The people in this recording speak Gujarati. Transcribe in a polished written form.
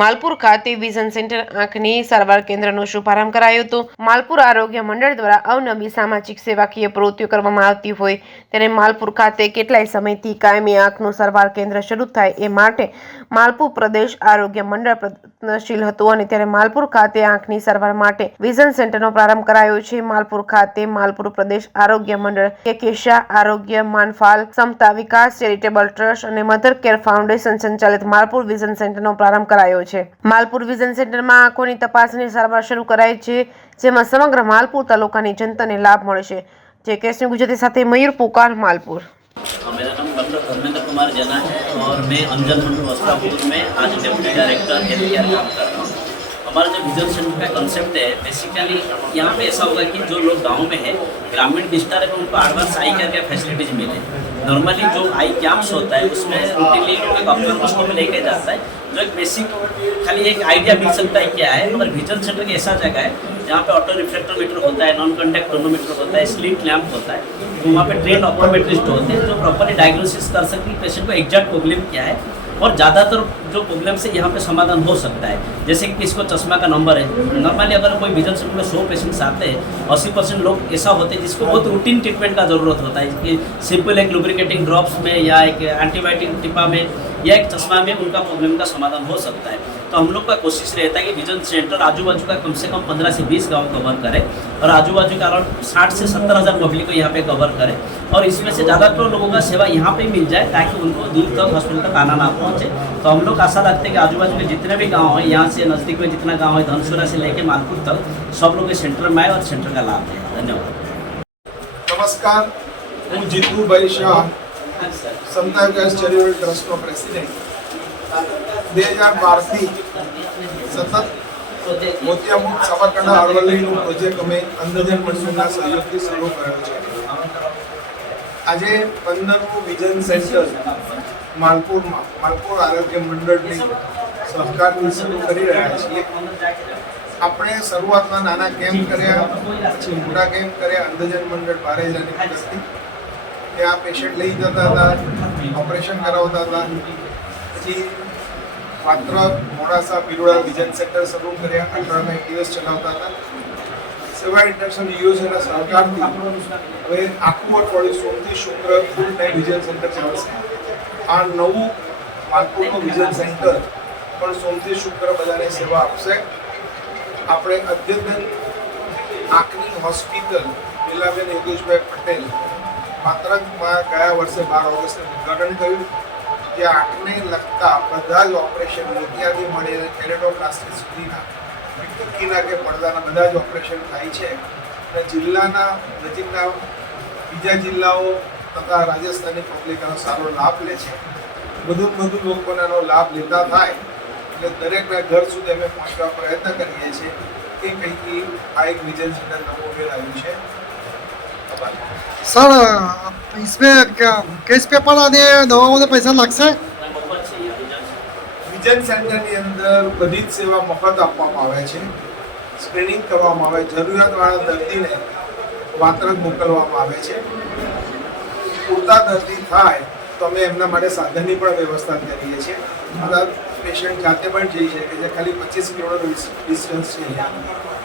માલપુર ખાતે વિઝન સેન્ટર આંખની સારવાર કેન્દ્રનો શુભારંભ કરાયો હતો। માલપુર આરોગ્ય મંડળ દ્વારા અવનવી સામાજિક સેવાકીય પ્રવૃત્તિઓ કરવામાં આવતી હોય ત્યારે માલપુર ખાતે કેટલાય સમયથી કાયમી આંખનું સારવાર કેન્દ્ર શરૂ થાય એ માટે માલપુર પ્રદેશ આરોગ્ય મંડળ પ્રયત્નશીલ હતું અને ત્યારે માલપુર ખાતે આંખની સારવાર માટે વિઝન સેન્ટરનો પ્રારંભ કરાયો છે। માલપુર ખાતે માલપુર પ્રદેશ આરોગ્ય મંડળ કેકેશા આરોગ્ય માનફાલ સમતા વિકાસ ચેરિટેબલ ટ્રસ્ટ અને મધર કેર ફાઉન્ડેશન સંચાલિત માલપુર વિઝન સેન્ટરનો પ્રારંભ કરાયો છે। માલપુર વિઝન સેન્ટરમાં આંખોની તપાસની સારવાર શરૂ કરાઈ છે, જેમાં સમગ્ર માલપુર તાલુકાની જનતાને લાભ મળશે। જે કેસની ગુજરાતી સાથે મયુર પુકાર માલપુર। मेरा नाम डॉक्टर धर्मेंद्र कुमार जना है और मैं अंजन मंडल वस्त्रापुर में आज डिप्टी डायरेक्टर हेल्थ केयर काम कर रहा हूँ। हमारा जो विजन सेंटर का कंसेप्ट है, बेसिकली यहाँ पे ऐसा होगा कि जो लोग गांव में है, ग्रामीण विस्तार है, उनको एडवांस आई केयर के फैसिलिटीज मिले। नॉर्मली जो आई कैंप्स होता है उसमें रूटीनली एक ऑप्टोमेट्रिस्ट उसको में लेके जाता है, जो एक बेसिक खाली एक आइडिया मिल सकता है क्या है। मगर विजन सेंटर की ऐसा जगह है जहाँ पे ऑटो रिफ्लेक्टोमीटर होता है, नॉन कॉन्टैक्ट टोनोमीटर होता है, स्लिट लैंप होता है, तो वहाँ पे ट्रेंड ऑप्टोमेट्रिस्ट होते हैं जो प्रॉपरली डायग्नोसिस कर सकते हैं पेशेंट को एग्जैक्ट प्रॉब्लम क्या है और ज़्यादातर जो प्रॉब्लम से यहाँ पे समाधान हो सकता है। जैसे कि किसको चश्मा का नंबर है, नॉर्मली अगर कोई विजन सेंटर में 100 पेशेंट्स आते हैं, 80% लोग ऐसा होते हैं जिसको बहुत रूटीन ट्रीटमेंट का ज़रूरत होता है कि सिंपल एक लुब्रिकेटिंग ड्रॉप्स में या एक एंटीबायोटिक टिपा में या एक चश्मा में उनका प्रॉब्लम का समाधान हो सकता है। तो हम लोग का कोशिश रहता है कि विजन सेंटर आजू बाजू का कम से कम 15 से 20 गाँव कवर करे और आजू बाजू का अराउंड 60 से 70 हज़ार पब्लिक को यहाँ पे कवर करे और इसमें से ज़्यादातर लोगों का सेवा यहाँ पे मिल जाए ताकि उनको दूर तक हॉस्पिटल तक आना ना पहुँचे। तो हम लोग आशा रखते हैं कि आजू बाजू के जितने भी गाँव हैं, यहाँ से नज़दीक में जितना गाँव है, धनसुरा से लेके मालपुर तक, सब लोग इस सेंटर में आए और सेंटर का लाभ लें। धन्यवाद। नमस्कार, હું જીતુભાઈ શાહ, સમતા વિકાસ ચેરિટેબલ ટ્રસ્ટનો પ્રેસિડેન્ટ। 2012 થી સતત મોતિયામુખ સાબરકાંઠા અરવલ્લીનું પ્રોજેક્ટ અમે અંધજન મંડળના સહયોગથી શરૂ કર્યો છે। આજે 15મું વિઝન સેન્ટર માલપુર આરોગ્ય મંડળની સહકારથી શરૂ કરી રહ્યા છીએ। આપણે શરૂઆતમાં નાના કેમ્પ કર્યા, પછી મોટા કેમ્પ કર્યા। અંધજન મંડળ બારેજાની મદદથી ત્યાં પેશન્ટ લઈ જતા હતા, ઓપરેશન કરાવતા હતા। પછી માત્ર મોડાસા બિરોડા વિઝન સેન્ટર શરૂ કર્યા, 18 દિવસ ચલાવતા હતા। સેવા ઇન્ટરનેશનલ યોજના સરકારથી હવે આખું અઠવાડિયું સોમથી શુક્ર ફૂલ ટાઈમ વિઝન સેન્ટર ચાલશે। આ નવું માલપુરનું વિઝન સેન્ટર પણ સોમથી શુક્ર બધાને સેવા આપશે। આપણે અદ્યતન આંખની હોસ્પિટલ લીલાબેન યોગેશભાઈ પટેલ પાત્રકમાં ગયા વર્ષે 12 ઓગસ્ટે ઉદ્ઘાટન કર્યું, જે આંખને લગતા બધા જ ઓપરેશન મોતિયાથી મળીને કેરેટોપ્લાસ્ટી સુધીના ટૂંકીના કે પડદાના બધા જ ઓપરેશન થાય છે અને જિલ્લાના નજીકના બીજા જિલ્લાઓ તથા રાજસ્થાની પબ્લિક આનો સારો લાભ લે છે। વધુ લોકોને આનો લાભ લેતા થાય એટલે દરેકના ઘર સુધી અમે પહોંચવા પ્રયત્ન કરીએ છીએ। એ પૈકી આ એક વિઝન સેન્ટર નવું ઉમેરાયું છે। सर, इसमें केस पेपर आने दवाओं में पैसा लगता है? વિઝન સેન્ટરની અંદર બધી જ સેવા મફત આપવામાં આવે છે। સ્ક્રીનિંગ કરવામાં આવે, જરૂરિયાતવાળા દર્દીને વાતરક મોકલવામાં આવે છે। પૂરતા દર્દી થાય તો અમે એમના માટે સાધનની પણ વ્યવસ્થા કરીએ છીએ। બધા પેશન્ટ જાતે પણ જઈ શકે છે, ખાલી 25 કિલોમીટર ડિસ્ટન્સ છે અહીંયા।